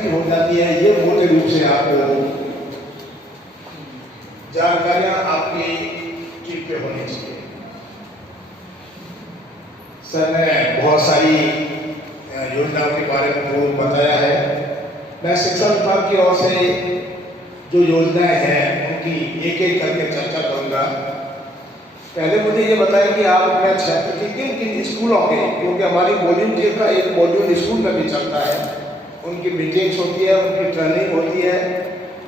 प्रगति हो जाती है, ये मोटे रूप से आपको जानकारियां आपकी टीम पे होनी चाहिए। सर ने बहुत सारी योजनाओं के बारे में वो बताया है। मैं शिक्षा विभाग की ओर से जो योजनाएं हैं उनकी एक एक करके चर्चा करूंगा। पहले मुझे ये बताएं कि आप अपने क्षेत्र के किन किन स्कूलों के, क्योंकि हमारी वॉलंटियर का एक मॉड्यूल स्कूल में भी चलता है, उनकी मीटिंग्स होती है, उनकी ट्रेनिंग होती है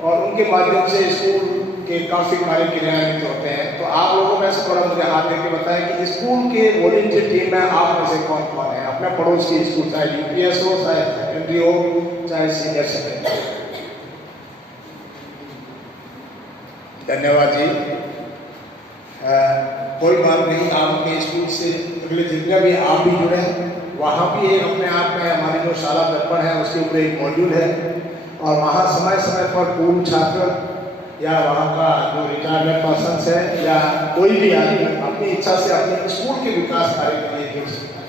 और उनके माध्यम से स्कूल के काफ़ी कार्य क्रियान्वित होते हैं। तो आप लोगों में से थोड़ा मुझे हाथ देके बताएं कि स्कूल के वॉलंटियर टीम में आप में से कौन कौन है, अपने पड़ोस की स्कूल, चाहे यूपीएस हो, चाहे सेकेंडरी हो, चाहे सीनियर सेकेंडरी। धन्यवाद जी। कोई बात नहीं, आपके स्कूल से अगले जितने भी आप भी जुड़े हैं, वहाँ भी एक अपने आप में हमारी जो शाला दर्पण है उसके ऊपर एक मॉड्यूल है और वहाँ समय समय पर पूर्व छात्र या वहाँ का जो रिटायरमेंट पर्सन है या कोई भी आदमी अपनी इच्छा से अपने स्कूल के विकास कार्य के लिए जुड़ सकता है।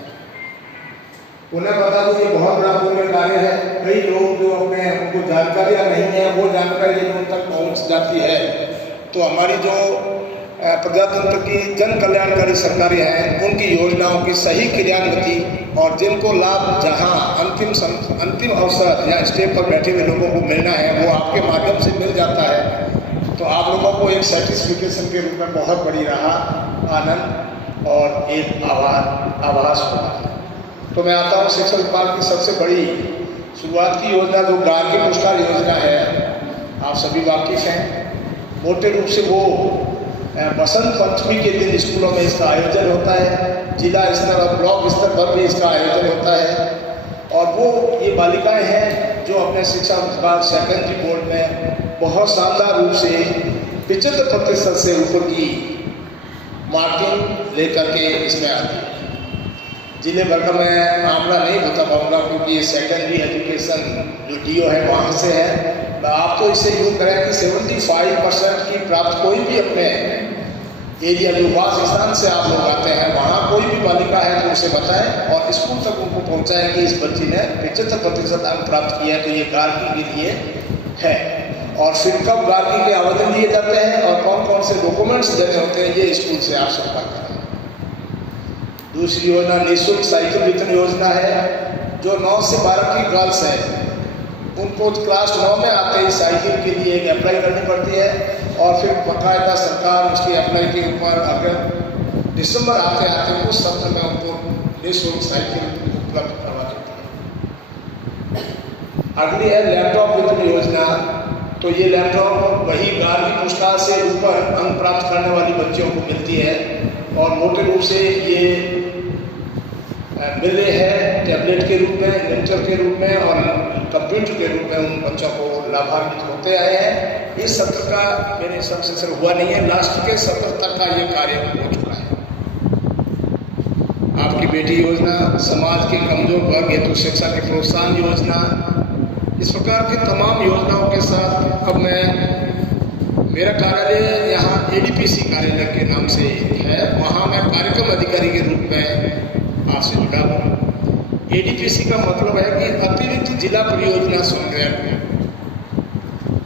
उन्हें बता दो, ये बहुत बड़ा पुण्य कार्य है। कई लोग जो अपने उनको जानकारियाँ नहीं है, वो जानकारी जब उन तक पहुँच जाती है तो हमारी जो प्रजातंत्र की जन कल्याणकारी सरकारें हैं उनकी योजनाओं की सही क्रियान्विति और जिनको लाभ जहां अंतिम अवसर या स्टेज पर बैठे हुए लोगों को मिलना है वो आपके माध्यम से मिल जाता है, तो आप लोगों को एक सर्टिफिकेशन के रूप में बहुत बड़ी राहत, आनंद और एक आभास होता है। तो मैं आता हूँ शिक्षा विभाग की सबसे बड़ी शुरुआत की योजना जो गार्गी पुरस्कार योजना है, आप सभी वाकिफ हैं। मोटे रूप से वो बसंत पंचमी के दिन स्कूलों में इसका आयोजन होता है, जिला स्तर और ब्लॉक स्तर पर भी इसका आयोजन होता है और वो ये बालिकाएं हैं जो अपने शिक्षा विभाग सेकेंडरी बोर्ड में बहुत शानदार रूप से 75% से ऊपर की मार्किंग लेकर के इसमें आती है। जिले भर का मैं आंकड़ा नहीं बता पाऊंगा क्योंकि ये सेकेंडरी एजुकेशन जो डीओ है वहाँ से है। आप तो इसे यूँ करें कि 75% की प्राप्त कोई भी अपने एरिया जो वास स्थान से आप लोग आते हैं वहाँ कोई भी बालिका है तो उसे बताएं और स्कूल तक उनको पहुँचाएं कि इस बच्ची ने 75% अंक प्राप्त किया है, तो ये गार्गी के लिए है। और फिर कब गार्गी के आवेदन दिए जाते हैं और कौन कौन से डॉक्यूमेंट्स देने होते हैं, ये स्कूल से आप संपर्क करें। दूसरी योजना निःशुल्क साइकिल वितरण योजना है। जो 9 से 12 की गर्ल्स है उनको क्लास 9 में आते ही साइकिल के लिए एक अप्लाई करनी पड़ती है और फिर बाकायदा सरकार उसके अप्लाई के ऊपर अगर दिसंबर आते आते उस सत्र में उनको निःशुल्क साइकिल उपलब्ध करवा देती है। अगली है लैपटॉप वितरण योजना। तो ये लैपटॉप वही गार्गी पुरस्कार से ऊपर अंक प्राप्त करने वाली बच्चियों को मिलती है और मोटे रूप से ये मिले हैं टैबलेट के रूप में, लेक्चर के रूप में और कंप्यूटर के रूप में उन बच्चों को लाभान्वित होते आए हैं। इस सत्र का मेरे हिसाब से सर हुआ नहीं है, लास्ट के सत्र तक का ये कार्य हो चुका है। आपकी बेटी योजना, समाज के कमजोर वर्ग हेतु शिक्षा की प्रोत्साहन योजना, इस प्रकार की तमाम योजनाओं के साथ अब मेरा कार्यालय यहाँ एडीपीसी कार्यालय के नाम से है, वहाँ मैं कार्यक्रम अधिकारी के रूप में आपसे जुड़ा हूँ। एडीपीसी का मतलब है कि अतिरिक्त जिला परियोजना समन्वयक।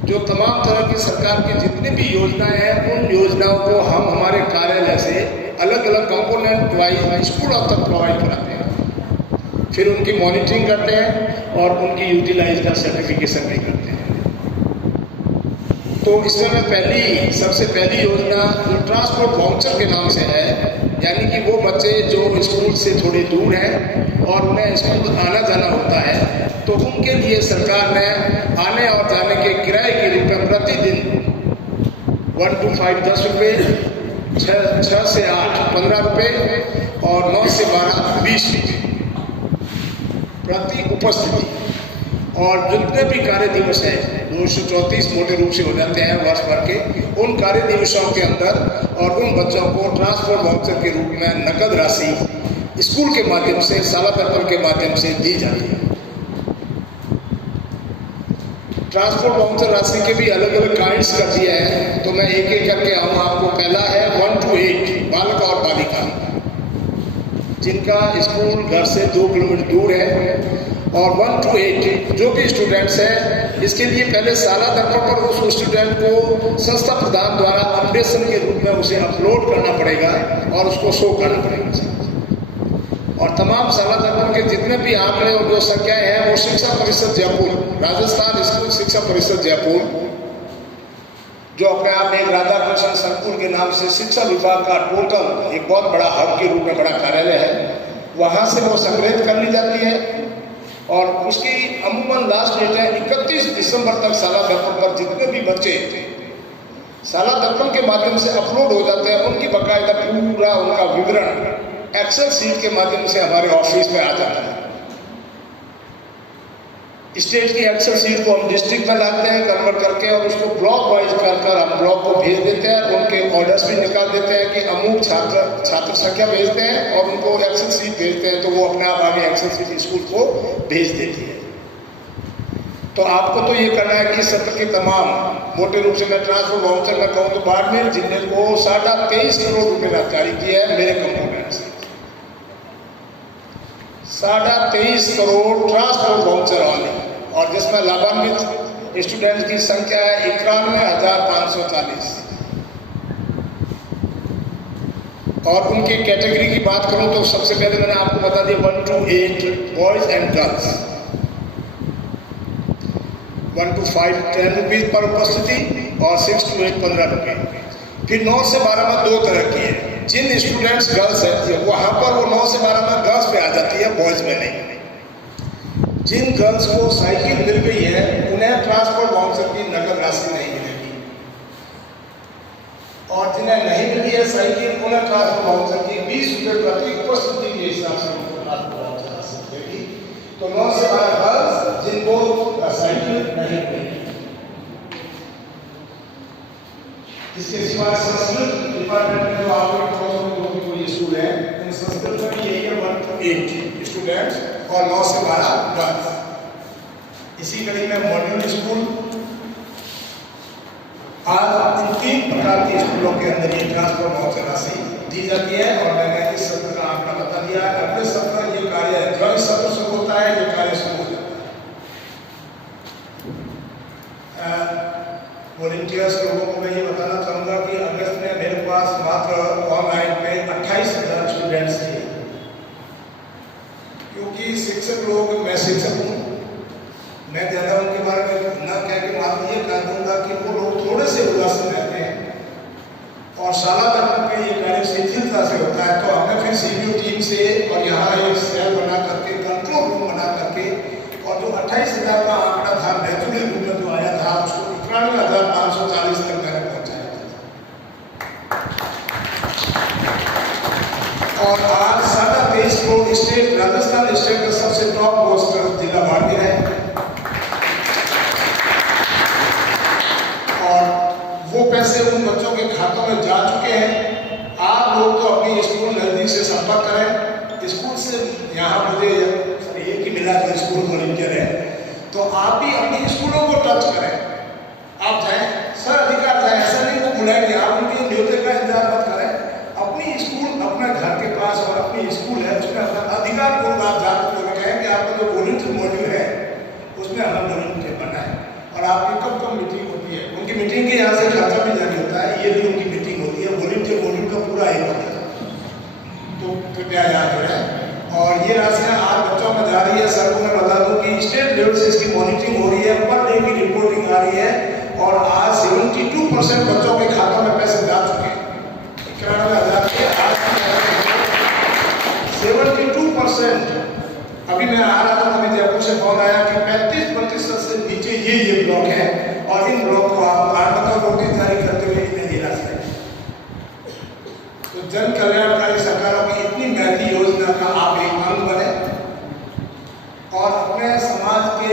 जो तमाम तरह की सरकार की जितनी भी योजनाएं हैं उन योजनाओं को हम हमारे कार्यालय से अलग अलग कंपोनेंट वाइज स्कूलों तक प्रोवाइड कराते हैं, फिर उनकी मॉनिटरिंग करते हैं और उनकी यूटिलाइज का सर्टिफिकेशन भी करते हैं। तो इस समय सबसे पहली योजना जो ट्रांसपोर्ट वाउचर के नाम से है, यानी कि वो बच्चे जो स्कूल से थोड़ी दूर हैं और उन्हें स्कूल आना जाना होता है, तो उनके लिए सरकार ने आने और जाने के किराए के रूप में प्रतिदिन 1 to 5 10 रुपये, 6 से 8 15 रुपये और 9 से 12 20 रुपये प्रति उपस्थिति। और जितने भी कार्य दिवस हैं 234 मोटे रूप से हो जाते हैं वर्ष भर के, उन कार्य दिवसों के अंदर और उन बच्चों को ट्रांसपोर्ट वाउचर के रूप में नकद राशि स्कूल के माध्यम से, शाला दर्पण के माध्यम से दी जाती है। ट्रांसपोर्ट वाउचर राशि के भी अलग अलग काइंड्स कर दिए हैं, तो मैं एक एक करके आऊँ आपको। पहला है 1 to 8 बालक और बालिका जिनका स्कूल घर से 2 किलोमीटर दूर है और 1 to 8 जो भी स्टूडेंट्स हैं, इसके लिए पहले साला दर्पण पर उस स्टूडेंट को संस्था प्रधान द्वारा अपडेशन के रूप में उसे अपलोड करना पड़ेगा और उसको शो करना पड़ेगा। और तमाम साला दर्पण के जितने भी आंकड़े और जो संख्याएं हैं वो शिक्षा परिषद जयपुर, राजस्थान स्कूल शिक्षा परिषद जयपुर, जो अपने आप में एक राधा कृष्ण संकुल के नाम से शिक्षा विभाग का टोटल एक बहुत बड़ा हब के रूप में बड़ा कार्यालय है, वहाँ से वो संग्रहित कर ली जाती है। और उसकी अमूमन लास्ट डेट है 31 दिसंबर तक साला दर्पण पर जितने भी बच्चे साला दर्पण के माध्यम से अपलोड हो जाते हैं, उनकी बाकायदा पूरा उनका विवरण एक्सेल सीट के माध्यम से हमारे ऑफिस में आ जाता है। स्टेट की एक्सेल सीट को हम डिस्ट्रिक्ट में लाते हैं कन्वर्ट करके और उसको ब्लॉक वाइज कर हम ब्लॉक को भेज देते हैं। उनके ऑर्डर्स भी निकाल देते हैं कि अमुक छात्र संख्या भेजते हैं और उनको एक्सेल सीट भेजते हैं, तो वो अपने आप आगे एक्सेल सीट स्कूल को भेज देती है। तो आपको तो ये करना है कि सत्र के तमाम मोटे रूप से मैं ट्रांसफर वाउचर में कहूँ तो बाड़मेर जिले को 23.5 करोड़ रुपए जारी किया है मेरे कंपोनेंट से। 23.5 करोड़ ट्रांसपोर्ट वाउचर वाले, और जिसमें लाभान्वित स्टूडेंट की संख्या है 91,540। और उनकी कैटेगरी की बात करूं तो सबसे पहले मैंने आपको बता दिया 1 to 8 boys and girls, 1 to 5 10 rupees per उपस्थिति और 6 to 8 15 रुपये। फिर 9 से 12 में दो तरह की है। जिन स्टूडेंट्स गर्ल्स है वहां पर वो 9 से 12 में गर्ल्स पे आ जाती है, बॉयज में नहीं। जिन गर्ल्स को साइकिल मिल गई है उन्हें ट्रांसपोर्ट वाउचर की नकद राशि नहीं मिलेगी, और जिन्हें नहीं मिली है साइकिल उन्हें ट्रांसपोर्ट वाउचर की 20 रुपये प्रति उपस्थिति के हिसाब से ट्रांसपोर्ट वाउचर राशि मिलेगी। तो 9 से 12 गर्ल्स जिनको साइकिल नहीं मिलेगी। इसके सिवा संस्कृत डिपार्टमेंट में जो आपके कोई स्कूल है, इन संस्कृत में भी यही है 1 to 8 स्टूडेंट्स और 9 से 12 गर्ल्स। इसी कड़ी में मॉड्यूल स्कूल आज इन 3 प्रकार के स्कूलों के अंदर ये ट्रांसपोर्ट वाउचर राशि दी जाती है। और मैंने इस सत्र का आंकड़ा बता दिया है। अगले सत्र ये कार्य जो इस सत्र शुरू होता है ये कार्य शुरू हो जाता है। वॉलंटियर्स लोगों को मैं ये बताना चाहूँगा कि अगस्त में मेरे पास मात्र ऑनलाइन पे 28,000 स्टूडेंट्स थे, क्योंकि शिक्षक लोग, मैं शिक्षक हूँ, मैं ज़्यादा उनके बारे में न कह के मात्र ये कह दूँगा कि वो लोग थोड़े से उदासीन रहते हैं और शाला दर्पण में ये कार्य शिथिलता से होता है। तो हमने फिर सीबीओ टीम से और यहाँ एक सेल बना करके, कंट्रोल रूम बना करके, और जो 28,000 का आंकड़ा था नेचुरल रूप में जो आया था उसको 91,540 तक मैंने पहुँचाया था। और आज 23.5 करोड़ स्टेट, राजस्थान स्टेट का सबसे टॉप मोस्ट जिला बाड़मेर है। और वो पैसे उन बच्चों के खातों में जा चुके हैं। आप लोग तो अपनी स्कूल नजदीक से संपर्क करें। स्कूल से यहाँ मुझे एक ही मिला जो स्कूल वॉलंटियर है, तो आप भी अपनी स्कूलों को टच करें। आप जाएं, सर अधिकार जाए, ऐसा नहीं वो बुलाएंगे, आप उनके न्योते का इंतजार मत करें। अपनी स्कूल अपने घर के पास और अपनी स्कूल है उसमें अधिकार पूर्वक आप जाकर कहें कि आपका जो वॉलंटियर मॉड्यूल है उसमें हम वॉलंटियर बनाए। और आपकी कब कब मीटिंग होती है, उनकी मीटिंग के यहाँ से खर्चा भी जारी होता है, ये भी उनकी मीटिंग होती है, वॉलंटियर मॉड्यूल का पूरा ही होता है। तो कृपया याद करें। और ये राशियाँ आज बच्चों में जा रही है। सर को मैं बता दूं कि स्टेट लेवल से इसकी मॉनिटरिंग हो रही है, पर डे की रिपोर्टिंग आ ररी है, और आज 72% बच्चों के खातों में पैसे जा चुके हैं। 91,000 के आज 72%। अभी मैं आ रहा था, मुझे जयपुर से फोन आया कि 35% से नीचे ये ब्लॉक है, और इन ब्लॉक को आप बताओ नोटिस जारी करते हुए इतने ये राशि है। तो जन कल्याणकारी सरकारों की इतनी महती योजना का आप एक अंग बने और अपने समाज के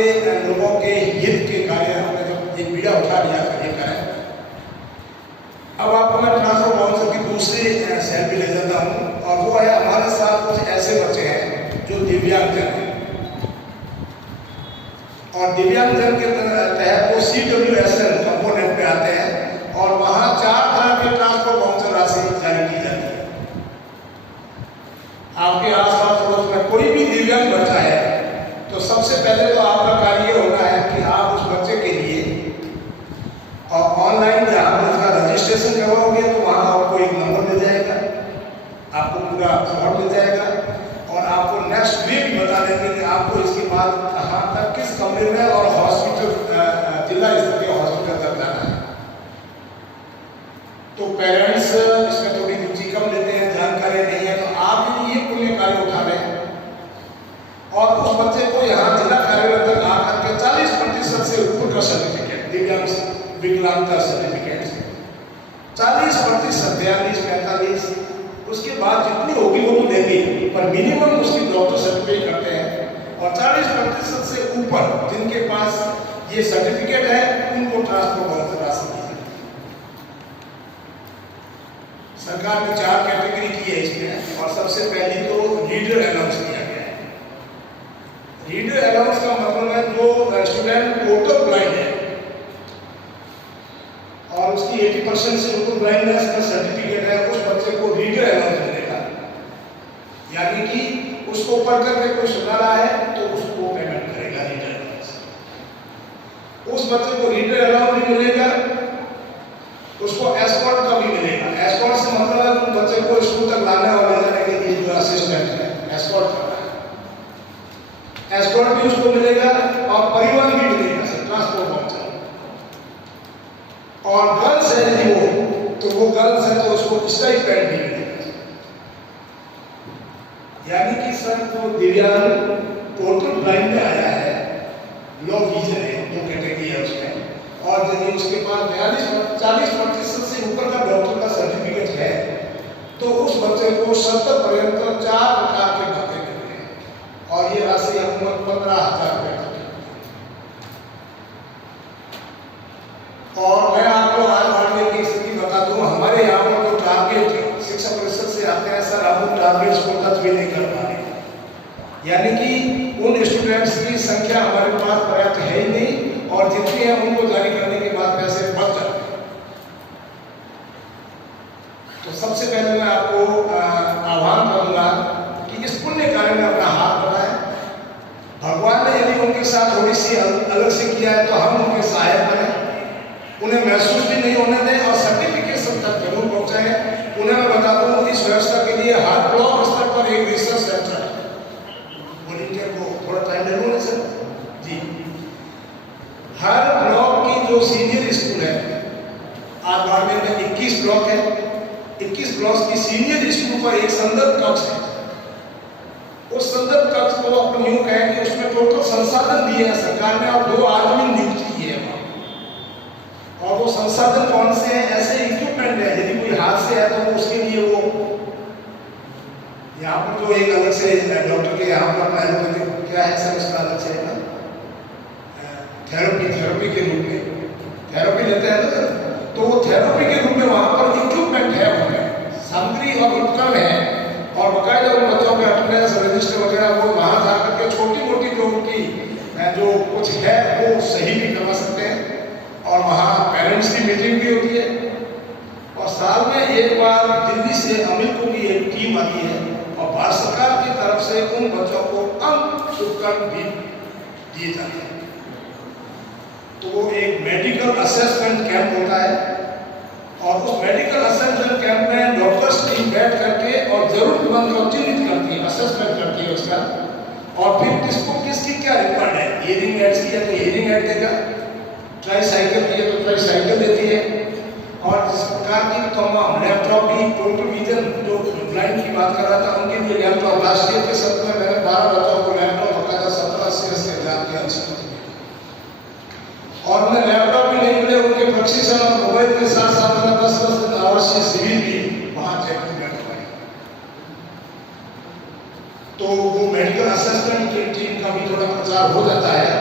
लोगों के हित के कार्य हमने जब ये पीड़ा उठा लिया कर ये करें। अब आपको मैं ट्रांसपोर्ट वाउचर की दूसरी सेल भी ले जाता हूँ, और वो है हमारे साथ कुछ ऐसे बच्चे हैं जो दिव्यांगजन हैं, और दिव्यांगजन के तहत वो CWSL कंपोनेंट पे आते हैं, और वहाँ 4 तरह के ट्रांसपोर्ट वाउचर राशि जारी की जाती है। आपके आसपास पड़ोस में कोई भी दिव्यांग बच्चा है तो सबसे सबसे पहले तो आपका कार्य होना है कि आप उस बच्चे के लिए ऑनलाइन जहाँ पर उसका रजिस्ट्रेशन करवाओगे तो वहाँ आपको एक नंबर मिल जाएगा, आपको पूरा फॉर्म मिल जाएगा और आपको नेक्स्ट वीक बता देंगे कि आपको इसके बाद कहाँ तक किस कमरे में और हॉस्पिटल जिला स्तर के हॉस्पिटल तक जाना है। तो पेरेंट्स इसमें थोड़ी रुचि कम लेते हैं, जानकारी नहीं है, तो आप यदि ये पुण्य कार्य उठा रहे हैं और उस बच्चे को यहाँ जिला कार्यालय तक आकर के 40% से ऊपर का सर्टिफिकेट, दिव्यांग विकलांगता सर्टिफिकेट 40%, 42, 45, उसके बाद जितनी होगी वो तो देंगे, पर मिनिमम उसकी डॉक्टर सर्टिफिकेट करते हैं और 40% से ऊपर जिनके पास ये सर्टिफिकेट है उनको ट्रांसपोर्ट राशि दी जाती है। सरकार ने 4 कैटेगरी की है इसमें और सबसे पहली तो रीडर अलाउंस किया गया है। रीडर अलाउंस का मतलब है जो स्टूडेंट टोटल ब्लाइंड है और उसकी 80% से ऊपर ब्लाइंडनेस का सर्टिफिकेट है, उस बच्चे को रीडर अलाउंस मिलेगा, यानी कि उसको पढ़ करके कोई सुना रहा है तो उसको पेमेंट करेगा रीडर अलाउंस। उस बच्चे को रीडर अलाउंस भी मिलेगा, उसको एस्कॉर्ट का भी मिलेगा। एस्कॉर्ट से मतलब है उन बच्चे को स्कूल तक लाने और ले जाने के लिए जो असिस्टेंट है एस्कॉर्ट करना है, एस्कॉर्ट भी उसको मिलेगा और परिवहन भी मिलेगा, ट्रांसपोर्ट वाउचर। और गर्ल्स है यदि वो गर्ल्स है तो उसको स्टाइपेंड भी मिलेगा। यानी कि सर जो दिव्यांग टोटल ब्लाइंड में आया है, लो विजन है, 2 कैटेगरी है उसमें, और यदि उसके पास 40% से ऊपर का डॉक्टर का सर्टिफिकेट है तो उस बच्चे को 70% 4 प्रकार के भत्ते मिलते हैं और ये राशि अमूमन 15,000 रुपये तक है। और मैं आपको हाल भरने की स्थिति बता दूं, हमारे यहाँ पर जो टारगेट शिक्षा परिषद से आते हैं सर, हम टारगेट्स को टच भी नहीं कर पा रहे, यानी कि उन स्टूडेंट्स की संख्या हमारे पास पर्याप्त है ही नहीं और जितनी है उनको जारी करने के बाद पैसे बढ़ जाते हैं। तो सबसे पहले मैं आपको आह्वान करूंगा कि इस पुण्य कार्य में अपना हाथ बढ़ाएं। भगवान ने यदि उनके साथ थोड़ी सी अलग से किया है तो हम उनके सहायक बने, उन्हें महसूस भी नहीं होने दें और सर्टिफिकेशन तक जरूर पहुंचाएं। उन्हें मैं बता दूं इस व्यवस्था के लिए हर ब्लॉक स्तर पर एक रिसर्च सेंटर है। वॉलंटियर को थोड़ा टाइम दे दूं सर जी। हर ब्लॉक की जो सीनियर स्कूल है, आज बाड़मेर में 21 ब्लॉक है, 21 ब्लॉक की सीनियर स्कूल पर एक संदर्भ कक्ष है। उस संदर्भ कक्ष को अपन यूं कहें कि उसमें टोटल संसाधन दिए हैं सरकार ने और 2 आदमी नियुक्त किए हैं और वो संसाधन कौन से हैं? ऐसे इक्विपमेंट है, यदि कोई हादसे है तो उसके लिए वो यहाँ पर जो एक अलग से डॉक्टर के यहाँ पर एलोपैथी क्या है सर, उसका अलग से है ना थेरेपी के रूप में थेरेपी लेते हैं ना, तो वो थेरेपी के रूप में वहाँ पर इक्विपमेंट है, उनमें सामग्री और उपकरण है और बाकायदा उन बच्चों के अटेंडेंस रजिस्टर वगैरह वो वहाँ जा करके छोटी मोटी जो उनकी जो कुछ है वो सही भी करवा सकते हैं। और वहाँ पेरेंट्स की मीटिंग भी होती है और साल में एक बार दिल्ली से अमीरपुर की एक टीम आती है और भारत सरकार की तरफ से उन बच्चों को अंक उपकरण भी दिए जाते हैं। तो वो एक मेडिकल असेसमेंट कैंप होता है और उस मेडिकल असेसमेंट कैंप में डॉक्टर्स टीम बैठ करके और जरूरतमंद को चिन्हित करती है, असेसमेंट करती है उसका, और फिर किसको किसकी क्या रिक्वायर्ड है। हियरिंग एड्स की है तो हियरिंग एड देगा, ट्राईसाइकिल की है तो ट्राईसाइकिल देती है और जिस प्रकार की तमाम लैपटॉप भी, टोटल विजन जो ब्लाइंड की बात कर रहा था उनके लिए लैपटॉप, लास्ट ईयर के सत्र में मैंने 12 बच्चों को लैपटॉप बकायदा 17,80,000 के अंश और उन्हें लैपटॉप भी नहीं मिले, उनके प्रशिक्षण और मोबाइल के साथ साथ उन्हें 10 दिन आवश्यक शिविर भी वहाँ चेक करवाई। तो वो मेडिकल असेसमेंट की टीम का भी थोड़ा प्रचार हो जाता है,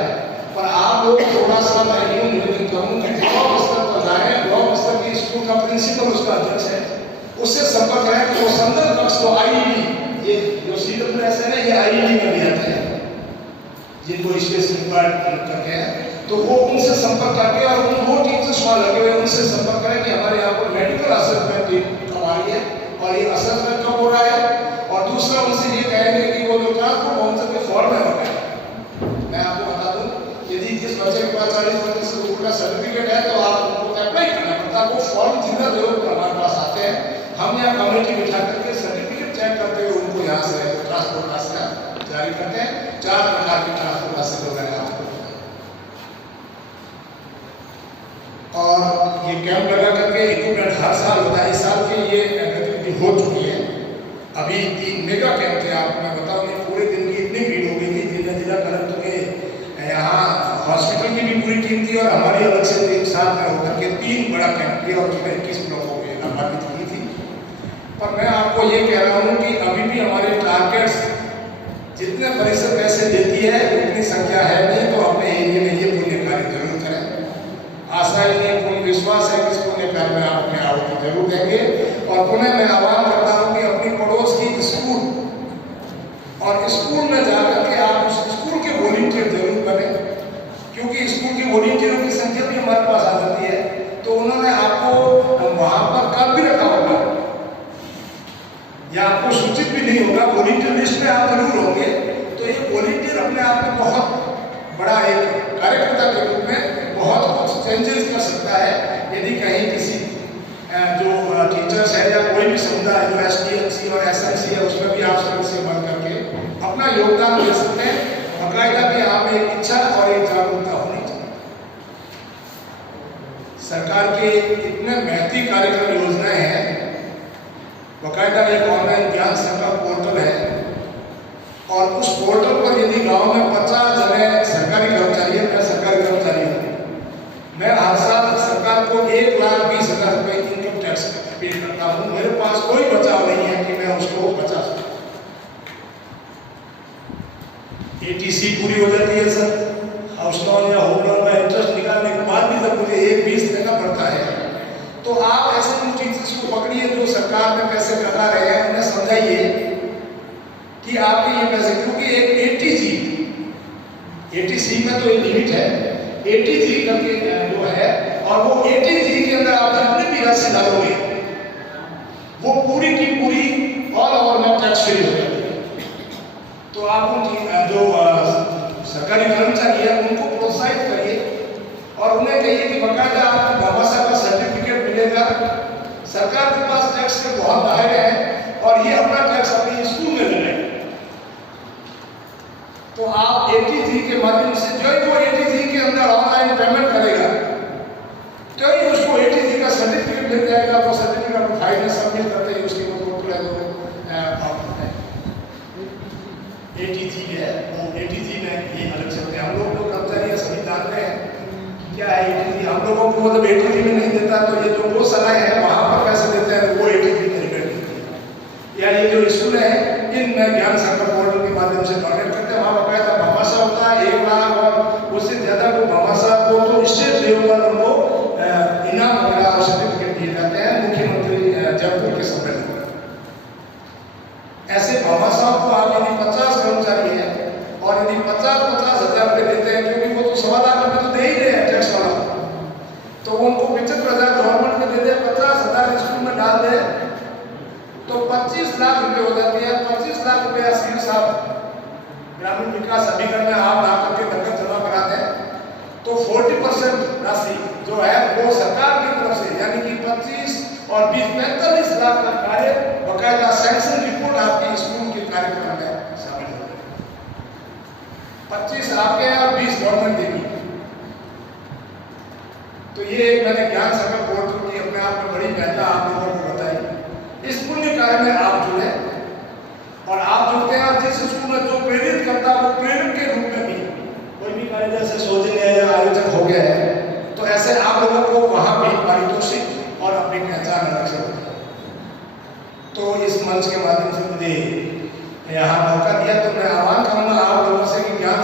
पर आप लोग थोड़ा सा मैं यूँ निवेदन करूँ कि ब्लॉक स्तर पर जाएं, ब्लॉक स्तर की स्कूल का प्रिंसिपल उसका अध्यक्ष है, उससे संपर्क करें कि वो संदर्भ कक्ष को आईईडी, ये जो CWS है ना, ये आईईडी में भी आते हैं जिनको स्पेशल रिक्वायर्ड करते हैं, तो वो उनसे संपर्क करके और उन 2 टीम से सवाल लगे हुए उनसे संपर्क करें कि हमारे यहाँ पर मेडिकल असेसमेंट टीम कब आ रही है और ये असेसमेंट कब हो रहा है। और दूसरा उनसे ये कहेंगे कि वो जो ट्रांसपोर्ट वाउचर के फॉर्म है वगैरह बच्चे के पास 40% ऊपर का सर्टिफिकेट है तो आप उनको अप्लाई करना पड़ता है। वो फॉर्म जितना जरूर हमारे पास आते हैं, हम यहाँ कम्युनिटी बिठा करके सर्टिफिकेट चेक करते हुए उनको यहाँ से ट्रांसपोर्ट रास्ता जारी करते हैं। 4 प्रकार की ट्रांसपोर्ट रास्ते जो मैंने आपको, और ये कैंप लगा करके इक्विपमेंट हर साल होता है। इस साल की ये गतिविधि हो चुकी है। अभी 3 मेगा कैंप थे, आपको मैं बताऊँ नहीं, पूरे दिन की इतनी भीड़ हो गई थी। जिला कलेक्टर के यहाँ हॉस्पिटल की भी पूरी टीम थी और हमारी अलग से टीम साथ में होकर के 3 बड़ा कैंप किया और उसमें 21 ब्लॉकों में नामांकित की थी। पर मैं आपको ये कह रहा हूँ कि अभी भी हमारे टारगेट्स जितने परिषद पैसे देती है उतनी संख्या है नहीं, तो अपने एरिया में ये पुण्य कार्य जरूर करें। आशा ही नहीं, पूर्ण विश्वास है कि इस पुण्य कार्य में आप अपने आहुति जरूर देंगे। और पुनः मैं आह्वान करता हूँ कि अपनी पड़ोस की स्कूल और स्कूल में जाकर के आप उस स्कूल के वॉलंटियर जरूर बने, क्योंकि स्कूल के वॉलंटियरों की संख्या भी हमारे पास आ जाती है। तो उन्होंने आपको वहाँ पर कब भी रखा होगा या आपको सूचित भी नहीं होगा, वॉलंटियर लिस्ट में आप जरूर होंगे। तो ये वॉलंटियर अपने आप में बहुत बड़ा एक कार्यकर्ता के रूप में बहुत कुछ चेंजेस कर सकता है। यदि कहीं किसी जो टीचर्स है या कोई भी समुदाय जो SDMC और SMC है उसमें भी आप सदस्य बन करके अपना योगदान दे सकते हैं। बाकायदा भी आप में एक इच्छा और एक जागरूकता होनी चाहिए। सरकार के इतने महती कार्यक्रम योजनाएं हैं, बाकायदा एक ऑनलाइन ज्ञान संकल्प पोर्टल है और उस पोर्टल पर यदि गांव में 50 जने सरकारी कर्मचारी है, मैं सरकारी कर्मचारी हूँ, मैं हर साल सरकार को 1,20,000 रुपये इनकम टैक्स पे करता हूँ। मेरे पास कोई बचाव नहीं है कि मैं उसको बचा सकूँ। ATC पूरी हो जाती है सर, हाउस लोन या होम लोन का इंटरेस्ट निकालने के बाद भी जब मुझे 1,20 देना पड़ता है, तो आप ऐसे उन टीचर्स को पकड़िए जो सरकार में पैसे लगा रहे हैं, उन्हें समझाइए कि आपके ये पैसे, क्योंकि एक ATC में तो एक लिमिट है, ATG करके जो है, और वो ATG के अंदर आप जितने भी राशि डालोगे वो पूरी की पूरी ऑल ओवर में टैक्स फ्री हो जाती है। तो आप उनकी जो सरकारी कर्मचारी है उनको प्रोत्साहित करिए और उन्हें कहिए कि बाकायदा आपको भामाशाह का सर्टिफिकेट मिलेगा। सरकार के पास टैक्स के बहुत दायरे हैं और ये अपना टैक्स अपनी स्कूल में लगाए। तो आप ATG के माध्यम से जो वो ATG के अंदर ऑनलाइन पेमेंट करेगा तो ही उसको ATG का सर्टिफिकेट मिल जाएगा। वो सर्टिफिकेट फाइल में सबमिट करते ही उसकी वो ATG है, वो ATG में ये अलग से होते हैं। हम लोग कर्मचारी सभी जानते हैं क्या है ATG। हम लोगों को मतलब ATG में नहीं देता, तो ये जो वो सलाह है वहाँ पर पैसे देते हैं वो ATG में नहीं देते। या ये जो स्कूल है इनमें ज्ञान संकल्प पोर्टल के माध्यम से डोनेट करते हैं, वहाँ बाकायदा भामाशाह होता है 1 लाख और उससे ज्यादा को भामाशाह को तो स्टेट लेवल पर उनको इनाम वगैरह और सर्टिफिकेट दिए जाते हैं मुख्यमंत्री जयपुर के सम्मेलन में। ऐसे भामाशाह को आप यदि 50 कर्मचारी है और यदि 50-50 हजार रुपये देते हैं, क्योंकि वो तो 1.25 लाख रुपये तो दे ही रहे हैं टैक्स वाला, तो उनको 75,000 गवर्नमेंट में दे दे, 50,000 स्कूल में डाल दे तो 25 लाख रुपए हो जाती है। 25 लाख रुपया सीधे साहब ग्रामीण विकास अभिकरण में आप ला करके नकद जमा करा दें तो 40% राशि जो है वो सरकार की तरफ से, यानी कि 25 और 20 45 लाख का कार्य बाकायदा सैंक्शन रिपोर्ट आपके स्कूल के कार्यक्रम में शामिल हो जाए। 25 आपके और 20 गवर्नमेंट देगी। तो ये मैंने ज्ञान संकल्प पोर्टल की अपने आप में बड़ी महत्ता आप लोगों को बताई। इस पुण्य कार्य में आप जुड़े और आप जुड़ते हैं, और जिस स्कूल में जो प्रेरित करता है वो प्रेरक के रूप में भी कोई भी कार्य जैसे शोधन या आयोजक हो गया है, तो ऐसे आप लोगों को वहां भी पारितोषिक और अपनी पहचान अलग से होती है। तो इस मंच के माध्यम से मुझे यहाँ मौका दिया, तो मैं आह्वान करूंगा आप लोगों से कि ज्ञान